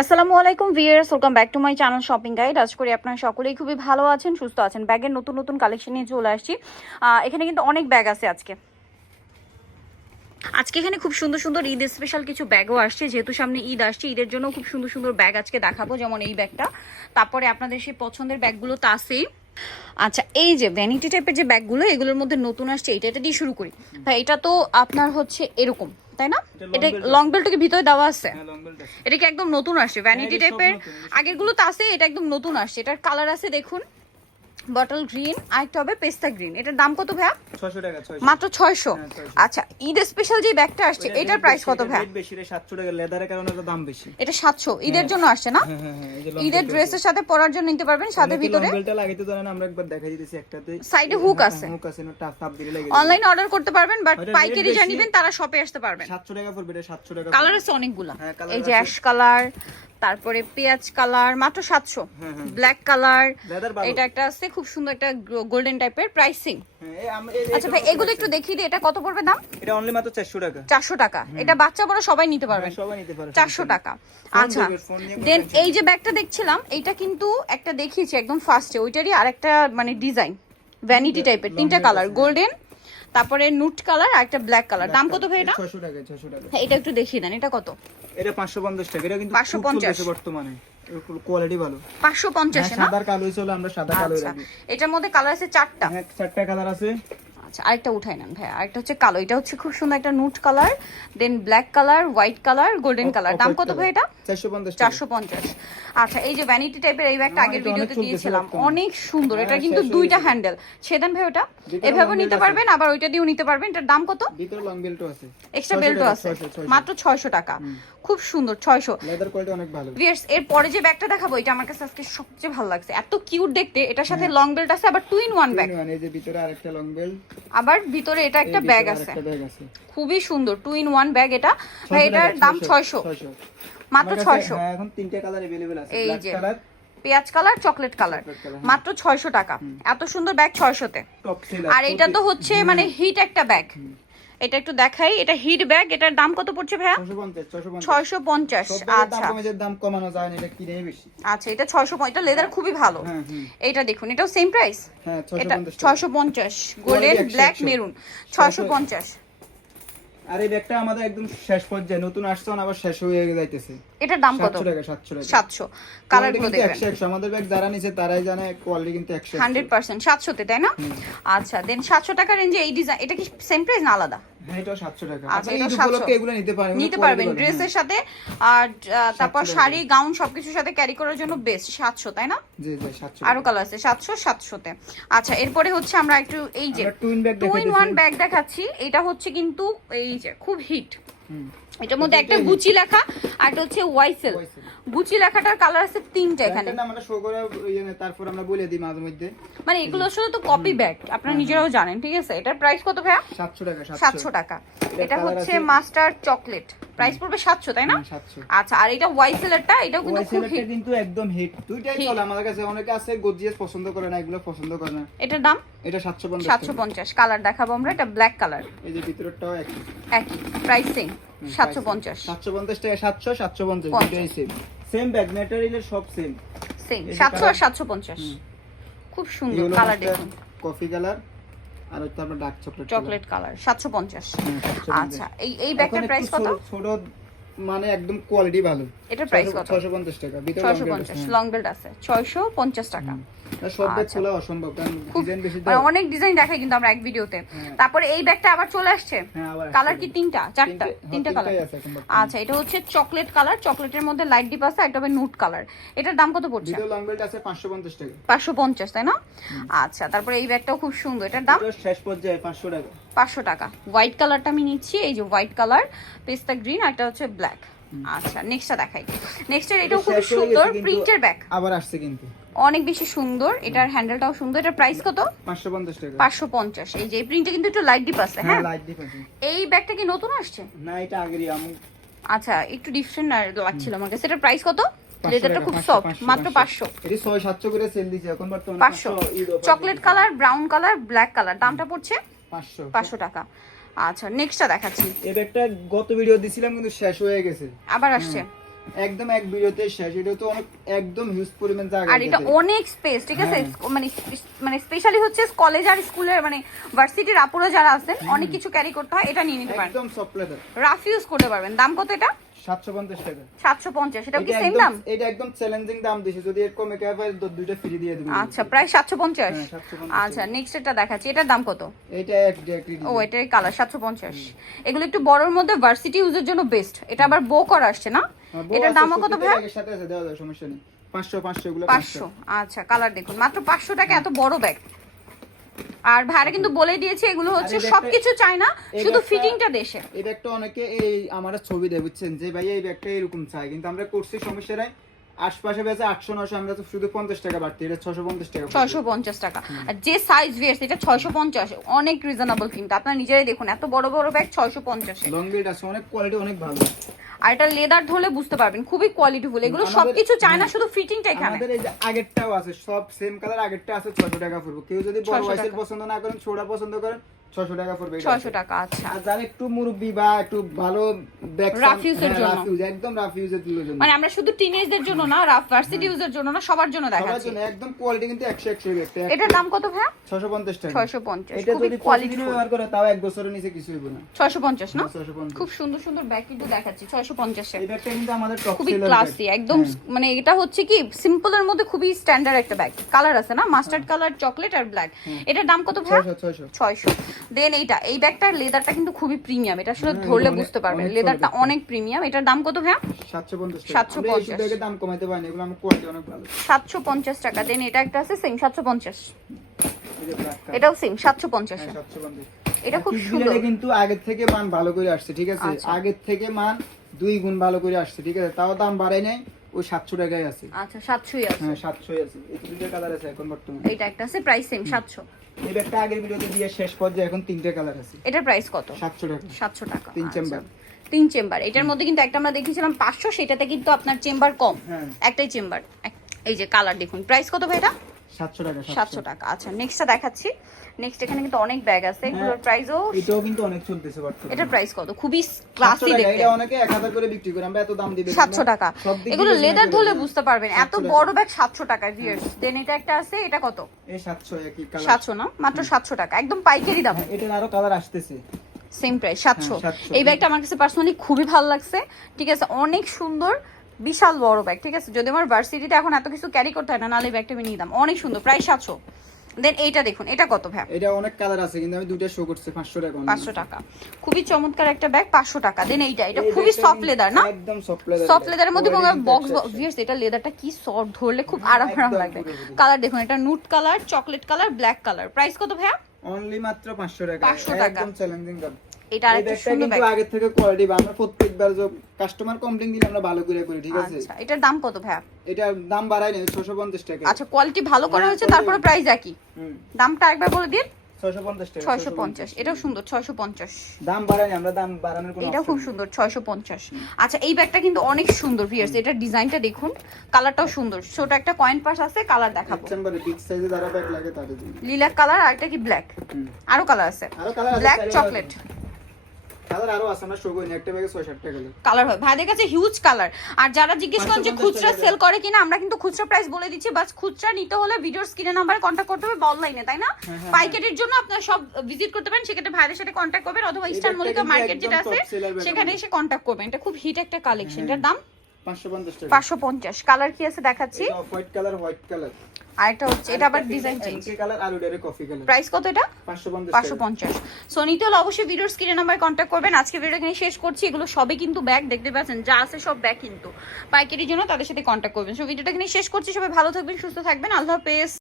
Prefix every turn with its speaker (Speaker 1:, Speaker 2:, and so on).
Speaker 1: আসসালামু আলাইকুম viewers welcome back to my channel shopping guide আজ করি আপনারা সকলেই খুবই ভালো আছেন, সুস্থ আছেন। ব্যাগের নতুন নতুন কালেকশন নিয়ে চলে আসছি। এখানে কিন্তু অনেক ব্যাগ আছে আজকে। আজকে এখানে খুব সুন্দর সুন্দর ঈদ স্পেশাল কিছু ব্যাগও আসছে। যেহেতু সামনে ঈদ আসছে, ঈদের জন্য খুব সুন্দর সুন্দর ব্যাগ আজকে দেখাবো, যেমন এই ব্যাগটা তারপরে আপনাদের সেই পছন্দের ব্যাগগুলো তো আছেই। আচ্ছা এই যে ভ্যানিটি টাইপের যে ব্যাগগুলো এগুলোর মধ্যে নতুন আসছে এটা এটা দিয়ে শুরু করি। ভাই, এটা তো আপনার হচ্ছে এরকম। তাই না?
Speaker 2: এটা
Speaker 1: লং বেল্ট কি ভিতরে দেওয়া আছে।
Speaker 2: হ্যাঁ আছে।
Speaker 1: এটা কি একদম নতুন আসছে? ভ্যানিটি টাইপের
Speaker 2: আগেরগুলো
Speaker 1: আগেরগুলো তো আছে এটা একদম নতুন আসছে। এটার কালার আছে দেখুন। বটল গ্রিন আরেকটা হবে পেস্তা গ্রিন এটার দাম কত ভাইয়া?
Speaker 2: 600 টাকা
Speaker 1: মাত্র ছয়শো?
Speaker 2: হ্যাঁ, 600
Speaker 1: আচ্ছা ঈদ স্পেশাল যে ব্যাগটা আসছে এটার প্রাইস কত ভাইয়া?
Speaker 2: বেশি রে 700 টাকা। লেদারের কারণে দাম বেশি।
Speaker 1: এটা সাতশো। ঈদের জন্য আসছে না?
Speaker 2: হ্যাঁ হ্যাঁ হ্যাঁ
Speaker 1: ঈদের ড্রেসের সাথে পরার জন্য নিতে পারবেন সাথে ভিতরে
Speaker 2: লাগাইতে আমরা একবার দিতেছি একটাতে।
Speaker 1: আছে।
Speaker 2: হুক আছে
Speaker 1: অনলাইন অর্ডার করতে পারবেন বাট পাইকারি
Speaker 2: rate
Speaker 1: যা নিবেন তারা শপে আসতে পারবেন।
Speaker 2: 700 টাকা পড়বে এটা 700 টাকা
Speaker 1: কালার আছে অনেকগুলা।
Speaker 2: হ্যাঁ,
Speaker 1: এই যে অ্যাশ কালার তারপরে পেঁয়াজ কালার মাত্র সাতশো।
Speaker 2: হ্যাঁ, হ্যাঁ।
Speaker 1: ব্ল্যাক কালার এটা একটা আছে খুব সুন্দর একটা গোল্ডেন টাইপের প্রাইসিং আচ্ছা ভাই এগুলো একটু দেখিয়ে দিই এটা কত পড়বে দাম?
Speaker 2: এটা অনলি মাত্র 400 টাকা।
Speaker 1: চারশো টাকা। এটা বাচ্চা বড় সবাই নিতে পারবেন।
Speaker 2: হ্যাঁ, সবাই নিতে পারবে
Speaker 1: 400 টাকা। আচ্ছা দেন এই যে ব্যাগটা দেখছিলাম এটা কিন্তু একটা দেখিয়েছি একদম ফার্স্টে ওইটারই আরেকটা মানে ডিজাইন ভ্যানিটি টাইপের তিনটা কালার। গোল্ডেন তারপরে নুট কালার আর একটা ব্ল্যাক কালার। দাম কত ভাই এটা?
Speaker 2: 600 টাকা 600 টাকা।
Speaker 1: হ্যাঁ, এটা একটু দেখিয়ে দেন এটা কত?
Speaker 2: এটা 550 টাকা এটা কিন্তু
Speaker 1: 550
Speaker 2: 550 বর্তমানে। কোয়ালিটি ভালো।
Speaker 1: পাঁচশো পঞ্চাশ
Speaker 2: হ্যাঁ,
Speaker 1: না?
Speaker 2: সাদা কালো হইছে আমরা সাদা কালোই
Speaker 1: আচ্ছা।
Speaker 2: রাখি।
Speaker 1: এটার মধ্যে কালার আছে চারটা?
Speaker 2: হ্যাঁ চারটা কালার আছে।
Speaker 1: আচ্ছা আরেকটা উঠাই নেন ভাই আরেকটা হচ্ছে কালো। এটা হচ্ছে খুব সুন্দর একটা nude colour then black colour white colour golden colour দাম কত ভাই এটা?
Speaker 2: 450 টাকা।
Speaker 1: চারশো পঞ্চাশ। আচ্ছা এই যে ভ্যানিটি টাইপের এই ব্যাগটা আগের ভিডিওতে দিয়েছিলাম। অনেক সুন্দর। এটা
Speaker 2: হ্যাঁ,
Speaker 1: কিন্তু দুইটা হ্যান্ডেল ছেদেন ভাই ওটা?
Speaker 2: ভিতরে
Speaker 1: এভাবে নিতে পারবেন আবার ওইটা দিয়েও নিতে পারবেন। এটার দাম কত?
Speaker 2: ভিতরে লং বেল্টও আছে।
Speaker 1: এক্সট্রা
Speaker 2: 600
Speaker 1: বেল্টও আছে।
Speaker 2: 600, 600
Speaker 1: মাত্র ছয়শো টাকা। খুব সুন্দর ছয়শো
Speaker 2: লেদার কোয়ালিটি অনেক ভালো
Speaker 1: ভিয়ার্স এর পরে যে ব্যাগটা দেখাবো এটা আমার কাছে আজকে সবচেয়ে ভালো লাগছে এত কিউট দেখতে এটার সাথে
Speaker 2: হ্যাঁ।
Speaker 1: লং বেল্ট আছে আবার two in one bag
Speaker 2: Two in one, এই যে ভিতরে আরেকটা লং বেল্ট
Speaker 1: আবার ভিতরে এটা একটা ব্যাগ আছে
Speaker 2: একটা ব্যাগ আছে
Speaker 1: খুবই সুন্দর টু ইন ওয়ান ব্যাগ এটা ভাই
Speaker 2: 600
Speaker 1: এটার
Speaker 2: টাকা,
Speaker 1: দাম
Speaker 2: 600,
Speaker 1: ছয়শো
Speaker 2: 600
Speaker 1: মাত্র
Speaker 2: আমার কাছে,
Speaker 1: ছয়শো
Speaker 2: হ্যাঁ, এখন তিনটা কালার अवेलेबल আছে
Speaker 1: এই
Speaker 2: ব্ল্যাক
Speaker 1: যে।
Speaker 2: কালার
Speaker 1: পেঁয়াজ colour chocolate colour
Speaker 2: Chocolate color, হ্যাঁ।
Speaker 1: মাত্র ছয়শো টাকা এত সুন্দর ব্যাগ ছয়শোতে
Speaker 2: টপ সেল
Speaker 1: আর এটা তো হচ্ছে মানে হিট একটা ব্যাগ এটা একটু দেখাই এটা হিট ব্যাগ এটার দাম কত পড়ছে ভাইয়া?
Speaker 2: 650 650
Speaker 1: ছয়শো পঞ্চাশ।
Speaker 2: দাম
Speaker 1: আচ্ছা।
Speaker 2: দাম কমানো যায় না এটা কিনে বেশি।
Speaker 1: আচ্ছা এটা ছয়শো এটা লেদার খুবই ভালো।
Speaker 2: হ্যাঁ
Speaker 1: এটা দেখুন এটাও সেম প্রাইস
Speaker 2: হ্যাঁ
Speaker 1: এটা
Speaker 2: 650
Speaker 1: ছয়শো পঞ্চাশ গোল্ডেন ব্ল্যাক মেরুন ছয়শো পঞ্চাশ।
Speaker 2: আর এই ব্যাগটা আমাদের একদম শেষ পর্যায়ে নতুন আসছে না আবার শেষ হয়ে যাইতেছে।
Speaker 1: এটার দাম কত?
Speaker 2: 700 টাকা 700 টাকা।
Speaker 1: সাতশো।
Speaker 2: কালারগুলো
Speaker 1: দেখবেন
Speaker 2: 100 100 আমাদের ব্যাগ যারা নিছে তারাই জানে কোয়ালিটি কিন্তু 100
Speaker 1: হান্ড্রেড পার্সেন্ট সাতশোতে তাই না? আচ্ছা দেন সাতশো টাকা রেঞ্জে এই ডিজাইন এটা কি সেম প্রাইস না আলাদা?
Speaker 2: হ্যাঁ 700 টাকা।
Speaker 1: আচ্ছা, 700
Speaker 2: এগুলো নিতে পারেন
Speaker 1: নিতে পারবেন ড্রেসের সাথে। আর তারপর শাড়ি গাউন সবকিছুর সাথে ক্যারি করার জন্য বেস্ট সাতশো তাই না?
Speaker 2: জি জি 700
Speaker 1: আরও কালার আছে সাতশো সাতশোতে। আচ্ছা এরপরে হচ্ছে আমরা একটু এই যে twin two in
Speaker 2: one
Speaker 1: bag দেখাচ্ছি। এটা হচ্ছে কিন্তু এই যে খুব হিট এটার মধ্যে একটা গুচি লেখা আর একটা হচ্ছে ওয়াইসেল। গুচি লেখাটার কালার আছে তিনটা এখানে।
Speaker 2: আমরা শো করে তারপর আমরা বলে দিই মাঝে মধ্যে।
Speaker 1: মানে এগুলো আসলে তো কপি ব্যাগ আপনারা নিজেরাও জানেন ঠিক আছে? এটার প্রাইস কত ভাইয়া?
Speaker 2: 700 টাকা 700
Speaker 1: সাতশো টাকা। এটা হচ্ছে। মাস্টার চকলেট প্রাইস পড়বে সাতশো তাই না?
Speaker 2: 700
Speaker 1: আচ্ছা আর এটা ওয়াইসেলেরটা এটাও কিন্তু খুব হিট
Speaker 2: কিন্তু একদম হিট দুইটাই। চলে আমাদের কাছে। অনেকে আছে গর্জিয়াস পছন্দ করে না এগুলো পছন্দ করে না।
Speaker 1: এটার দাম?
Speaker 2: এটা 750
Speaker 1: সাতশো
Speaker 2: টাকা।
Speaker 1: পঞ্চাশ। কালার দেখাবো আমরা এটা ব্ল্যাক কালার
Speaker 2: এই যে ভিতরটাও একই।
Speaker 1: একই। প্রাইস সেম সাতশো পঞ্চাশ।
Speaker 2: 750 টাকা 700 750
Speaker 1: পঞ্চাশ।
Speaker 2: দুইটাই সেম সেম ব্যাগ ম্যাটেরিয়ালের সব সেম
Speaker 1: সেম সাতশো আর সাতশো পঞ্চাশ।
Speaker 2: হুম।
Speaker 1: খুব সুন্দর কালার দেখুন।
Speaker 2: কফি কালার আর হচ্ছে আপনার ডার্ক চকলেট
Speaker 1: চকলেট কালার সাতশো পঞ্চাশ। আচ্ছা এই এই ব্যাগটার প্রাইস কত?
Speaker 2: ছোট- মানে একদম কোয়ালিটি ভালো।
Speaker 1: এটার প্রাইস কত?
Speaker 2: 650 টাকা ভিতরে
Speaker 1: ছয়শো
Speaker 2: long belt
Speaker 1: পঞ্চাশ
Speaker 2: আছে,
Speaker 1: লং বেল্ট আছে। ছয়শো পঞ্চাশ টাকা।
Speaker 2: হ্যাঁ।
Speaker 1: আচ্ছা। মানে অনেক ডিজাইন দেখায় কিন্তু আমরা এক ভিডিওতে
Speaker 2: হ্যাঁ।
Speaker 1: তারপরে এই ব্যাগটা আবার চলে আসছে?
Speaker 2: হ্যাঁ
Speaker 1: কালার কি তিনটা? চারটা?
Speaker 2: তিনটে- হ্যাঁ,
Speaker 1: কালার
Speaker 2: বর্তমানে।
Speaker 1: আচ্ছা এটা হচ্ছে চকলেট কালার চকলেটের মধ্যে লাইট ডিপ আছে একটা হবে নুট কালার এটার দাম কত পড়ছে?
Speaker 2: লং বেল্ট আছে 550 টাকা।
Speaker 1: পাঁচশো পঞ্চাশ তাই না? আচ্ছা তারপরে এই ব্যাগটাও খুব সুন্দর। এটার দাম?
Speaker 2: শেষ পর্যায়ে 500 টাকা।
Speaker 1: পাঁচশো টাকা। হোয়াইট কালারটা আমি নিচ্ছি এই যে হোয়াইট কালার পেস্তা গ্রিন আর একটা হচ্ছে ব্ল্যাক আচ্ছা নেক্সটটা দেখাই। নেক্সটের এটাও খুব সুন্দর প্রিন্টের ব্যাগ
Speaker 2: আবার আসছে কিন্তু।
Speaker 1: অনেক বেশি সুন্দর এটার হ্যান্ডেলটাও সুন্দর। এটার প্রাইস কত?
Speaker 2: 550 টাকা।
Speaker 1: পাঁচশো পঞ্চাশ। এই যে এই প্রিন্টে কিন্তু একটু লাইট ডিপ আছে
Speaker 2: হ্যাঁ
Speaker 1: হ্যাঁ?
Speaker 2: লাইট ডিফারেন্স
Speaker 1: এই ব্যাগটা কি নতুন আসছে?
Speaker 2: না এটা আগেরই আমি
Speaker 1: আচ্ছা একটু ডিফারেন্ট লাগছিল আমার কাছে এটার প্রাইস কত? লেদারটা খুব সফট মাত্র পাঁচশো।
Speaker 2: এটি 6 700 করে সেল দিছে এখন বর্তমানে
Speaker 1: পাঁচশো।
Speaker 2: 500 chocolate
Speaker 1: colour brown colour black colour দামটা পড়ছে?
Speaker 2: 500
Speaker 1: পাঁচশো টাকা। আচ্ছা নেক্সটটা দেখাচ্ছি।
Speaker 2: এটা একটা গত ভিডিও দিছিলাম কিন্তু শেষ হয়ে গেছে।
Speaker 1: আবার আসছে।
Speaker 2: একদম এক ভিডিওতে শেষ। এটা তো অনেক একদম হিউজ পরিমাণ জায়গা
Speaker 1: আর এটা অনেক স্পেস ঠিক আছে?
Speaker 2: হ্যাঁ।
Speaker 1: মানে মানে স্পেশালি হচ্ছে কলেজ আর স্কুলের মানে ভার্সিটির আপুরা যারা আছেন অনেক কিছু ক্যারি করতে হয় এটা নিয়ে নিতে পারেন।
Speaker 2: একদম সফট লেদার
Speaker 1: রাফ ইউজ করতে পারবেন। দাম কত এটা?
Speaker 2: সাতশো পঞ্চাশ টাকা।
Speaker 1: সাতশো পঞ্চাশ এটা কি সেম দাম?
Speaker 2: এটা একদম চ্যালেঞ্জিং দাম দিছে। যদি এর কমে কেউ পায় দু- দুইটা ফ্রি দিয়ে দেবে।
Speaker 1: আচ্ছা প্রায় সাতশো পঞ্চাশ?
Speaker 2: হ্যাঁ, 750
Speaker 1: আচ্ছা নেক্সট এটা দেখাচ্ছি। এটার দাম কত?
Speaker 2: এটা এক একই
Speaker 1: ও এটার কালার সাতশো পঞ্চাশ। এগুলো একটু বড়র মধ্যে ভার্সিটি ইউজের জন্য বেস্ট এটা আবার বো করা আসছে না? এটার দামও কত ভাই?
Speaker 2: এর সাথে আছে দেওয়া যায় সমস্যা নেই। পাঁচশো পাঁচশো এগুলো
Speaker 1: পাঁচশো। আচ্ছা কালার দেখুন। মাত্র পাঁচশো টাকা এত বড় ব্যাগ আর ভাইরা কিন্তু বলে দিয়েছে এগুলো হচ্ছে সবকিছু চায় না শুধু ফিটিংটা দেশে।
Speaker 2: এই ব্যাগটা অনেকে এই আমার ছবি দেয় বুঝছেন? যে ভাই এই ব্যাগটা এরকম চাই কিন্তু আমরা করছি সমস্যা নাই। আশপাশে বেঁচে আটশো নশো আমরা তো শুধু পঞ্চাশ টাকা বাড়তি এটা ছশো পঞ্চাশ টাকা।
Speaker 1: ছয়শো পঞ্চাশ টাকা। আর যে সাইজ ভিয়ার্স এটা ছয়শো পঞ্চাশ অনেক রিজনেবল কিন্তু। আপনারা নিজেরাই দেখুন এত বড় বড় ব্যাগ ছয়শো পঞ্চাশে।
Speaker 2: লং বেল্ট আছে অনেক কোয়ালিটি অনেক ভালো।
Speaker 1: আর এটা লেদার ধরলে বুঝতে পারবেন খুবই কোয়ালিটিফুল এগুলো সবকিছু চায় না শুধু ফিটিংটা এখানে
Speaker 2: আমাদের এই যে আগেরটাও আছে সব সেম কালার আগেরটা আছে 600 টাকা পড়বে। কেউ যদি বড়
Speaker 1: সাইজের
Speaker 2: পছন্দ না করেন ছোট পছন্দ করেন ছশো টাকা পড়বে এটা।
Speaker 1: টাকা আচ্ছা।
Speaker 2: আর যারা একটু মুরব্বি বা একটু ভালো ব্যাগ
Speaker 1: Rough use এর
Speaker 2: একদম রাফ ইউজের জন্য।
Speaker 1: মানে আমরা শুধু টিনেজদের জন্য না রাফ ভার্সিটি ইউজের জন্য না সবার জন্য
Speaker 2: সবার জন্য একদম কোয়ালিটি কিন্তু একশো একশো একটা
Speaker 1: এটার দাম কত
Speaker 2: ছশো পঞ্চাশ টাকা।
Speaker 1: ছয়শো পঞ্চাশ
Speaker 2: এটা
Speaker 1: খুবই
Speaker 2: যদি
Speaker 1: কোয়ালিটি
Speaker 2: ব্যবহার করে তাও এক বছরের নিচে কিছু হইব না।
Speaker 1: ছয়শো পঞ্চাশ না?
Speaker 2: ছশো পঞ্চাশ।
Speaker 1: খুব সুন্দর সুন্দর ব্যাগ কিন্তু দেখাচ্ছি ছয়শো পঞ্চাশে।
Speaker 2: এই ব্যাগটা কিন্তু আমাদের টপ
Speaker 1: খুবই ক্লাসি একদম মানে এটা হচ্ছে কি সিম্পলের মধ্যে খুবই স্ট্যান্ডার্ড একটা ব্যাগ কালার আছে না? মাস্টার্ড কালার চকলেট আর ব্ল্যাক এটার দাম কত
Speaker 2: ছয়শো ছয়শো।
Speaker 1: ছয়শো। দেন এইটা এই ব্যাগটার লেদারটা কিন্তু খুবই প্রিমিয়াম এটা আসলে
Speaker 2: হ্যাঁ,
Speaker 1: ধরলে বুঝতে পারবেন। লেদারটা অনেক প্রিমিয়াম এটার দাম কত ভাইয়া?
Speaker 2: সাতশো পঞ্চাশ টাকা।
Speaker 1: 750
Speaker 2: আমরা ব্যাগের দাম কমাইতে পারিনি এগুলো আমার কোয়ালিটি অনেক ভালো।
Speaker 1: সাতশো পঞ্চাশ টাকা দেন এটা একটা আছে সেম সাতশো পঞ্চাশ। এটাও সেম সাতশো পঞ্চাশ।
Speaker 2: হ্যাঁ, 750
Speaker 1: এটা খুব সুন্দর।
Speaker 2: কিন্তু আগের থেকে মান ভালো করে আসছে ঠিক আছে?
Speaker 1: আচ্ছা।
Speaker 2: আগের থেকে মান দুই গুণ ভালো করে আসছে ঠিক আছে? তাও দাম বাড়াই নাই ওই সাতশো টাকায় আছে।
Speaker 1: আচ্ছা সাতশোই আছে।
Speaker 2: হ্যাঁ সাতশোই আছে। এই দুটো কালার আছে এখন বর্তমানে।
Speaker 1: এইটা একটা আছে প্রাইস সেম সাতশো।
Speaker 2: এই ব্যাগটা আগের ভিডিওতে দিয়ে শেষ পর্যায়ে এখন তিনটে কালার আছে।
Speaker 1: এটার প্রাইস কত?
Speaker 2: সাতশো টাকা।
Speaker 1: সাতশো টাকা
Speaker 2: তিন। চেম্বার।
Speaker 1: তিন চেম্বার এটার মধ্যে কিন্তু একটা আমরা দেখেছিলাম পাঁচশো সেটাতে কিন্তু আপনার চেম্বার কম।
Speaker 2: হ্যাঁ।
Speaker 1: একটাই চেম্বার এই যে কালার দেখুন। প্রাইস কত ভাই এটা
Speaker 2: টাকা
Speaker 1: টাকা আচ্ছা নেক্সটটা দেখাচ্ছি। নেক্সট এখানে কিন্তু অনেক ব্যাগ আছে। এগুলোর প্রাইসও
Speaker 2: এটাও কিন্তু অনেক চলতেছে বর্তমানে
Speaker 1: এটার প্রাইস কত? খুবই ক্লাসি দেখতে।
Speaker 2: এটা অনেকে এক হাজার করে বিক্রি করে আমরা এত দাম দিবে
Speaker 1: সাতশো টাকা। এগুলো লেদার বুঝতে পারবেন। এত বড় ব্যাগ সাতশো টাকা ভিয়ার্স দেন এটা একটা আছে এটা কত?
Speaker 2: এই একই কালার
Speaker 1: না? মাত্র সাতশো টাকা। একদম পাইকারি দাম।
Speaker 2: এটার আরও কালার আসতেছে।
Speaker 1: সেম প্রাইস সাতশো।
Speaker 2: হ্যাঁ, 700
Speaker 1: এই ব্যাগটা আমার কাছে পার্সোনালি খুবই ভালো লাগছে। ঠিক আছে অনেক সুন্দর। বিশাল বড় ব্যাগ ঠিক আছে? যদি আমার ভার্সিটিতে এখন এত কিছু ক্যারি করতে হয় না এই ব্যাগটা আমি নিয়ে দাম অনেক সুন্দর প্রায় সাতশো। দেন এইটা দেখুন এটা কত ভ্যা
Speaker 2: এটা অনেক কালার আছে কিন্তু আমি দুইটা শো করছি পাঁচশো টাকা only।
Speaker 1: পাঁচশো টাকা। খুবই চমৎকার একটা ব্যাগ পাঁচশো টাকা। দেন এইটা এটা খুবই সফট লেদার না?
Speaker 2: একদম সফট লেদার
Speaker 1: সফট লেদারের মধ্যে কোনো বক্স ভিয়ার্স এটা লেদারটা কি সফট ধরলে খুব আরাম আরাম লাগবে। কালার দেখুন এটা nude colour chocolate colour black colour price কত ভাইয়া?
Speaker 2: অনলি মাত্র 500 টাকা।
Speaker 1: 500 টাকা।
Speaker 2: একদম চ্যালেঞ্জিং দাম
Speaker 1: এটা
Speaker 2: এই
Speaker 1: আরেকটা
Speaker 2: ব্যাগটা
Speaker 1: সুন্দর
Speaker 2: কিন্তু
Speaker 1: ব্যাগ
Speaker 2: আগে থেকে কোয়ালিটি আমরা প্রত্যেকবার যে কাস্টমার কমপ্লেইন দিলে আমরা ভালো করে করি ঠিক আছে?
Speaker 1: আচ্ছা এটার দাম কত ভাইয়া?
Speaker 2: এটা দাম বাড়াই নাই 650 টাকা।
Speaker 1: আচ্ছা কোয়ালিটি ভালো করা
Speaker 2: হ্যাঁ,
Speaker 1: হয়েছে তারপরে প্রাইস একই। দামটা বলে দিন।
Speaker 2: 650 টাকা
Speaker 1: এটাও সুন্দর ছয়শো পঞ্চাশ।
Speaker 2: দাম বাড়াই আমরা দাম বাড়ানোর কোনো
Speaker 1: এটাও খুব সুন্দর ছয়শো পঞ্চাশ। আচ্ছা এই ব্যাগটা কিন্তু অনেক সুন্দর এটার ডিজাইনটা দেখুন কালারটাও সুন্দর। ছোট একটা কয়েন পাস আছে কালার দেখাবো।
Speaker 2: চেম্বারে বিগ সাইজে যারা ব্যাগ লাগে তাদের
Speaker 1: লিলাক কালার আর একটা কি ব্ল্যাক আরও কালার আছে।
Speaker 2: আরও কালার আছে
Speaker 1: ব্ল্যাক চকলেট
Speaker 2: কালার আরও আছে আমরা শো একটা ব্যাগে 6 7 টাকা
Speaker 1: কালার হয়। ভাইদের কাছে হিউজ কালার আর যারা জিজ্ঞেস করেন যে খুচরা সেল করে কিনা আমরা কিন্তু খুচরা প্রাইস বলে দিচ্ছি বাস খুচরা নিতে হলে ভিডিওর স্ক্রিনে নাম্বারে করতে হবে অনলাইনে তাই না?
Speaker 2: হ্যাঁ, হ্যাঁ,
Speaker 1: পাইকারির জন্য আপনারা সব ভিজিট করতে পারেন সেক্ষেত্রে ভাইদের সাথে করবেন অথবা ইস্টার্ন মার্কেট যেটা আছে সেখানে এসে কন্ট্যাক্ট করবেন। এটা খুব হিট একটা কালেকশন এটার দাম?
Speaker 2: 550
Speaker 1: পাঁচশো পঞ্চাশ। কালার কি আছে দেখাচ্ছি?
Speaker 2: এটা হোয়াইট কালার হোয়াইট কালার
Speaker 1: আর একটা হচ্ছে এটা আবার ডিজাইন চেঞ্জ
Speaker 2: কালার আর ওটারে কফি কালার
Speaker 1: প্রাইস কত এটা?
Speaker 2: 550
Speaker 1: পাঁচশো
Speaker 2: টাকা।
Speaker 1: পঞ্চাশ। সো নিতে হলে অবশ্যই ভিডিওর স্ক্রিনে নাম্বার কন্ট্যাক্ট করবেন। আজকে ভিডিও এখানে শেষ করছি। এগুলো সবই কিন্তু ব্যাগ দেখতে পাচ্ছেন? যা আছে সব ব্যাগ কিন্তু। পাইকারির জন্য তাদের সাথে কন্ট্যাক্ট করবেন। সো ভিডিওটা এখানে শেষ করছি। সবাই ভালো থাকবেন সুস্থ থাকবেন। আল্লাহ হাফেজ।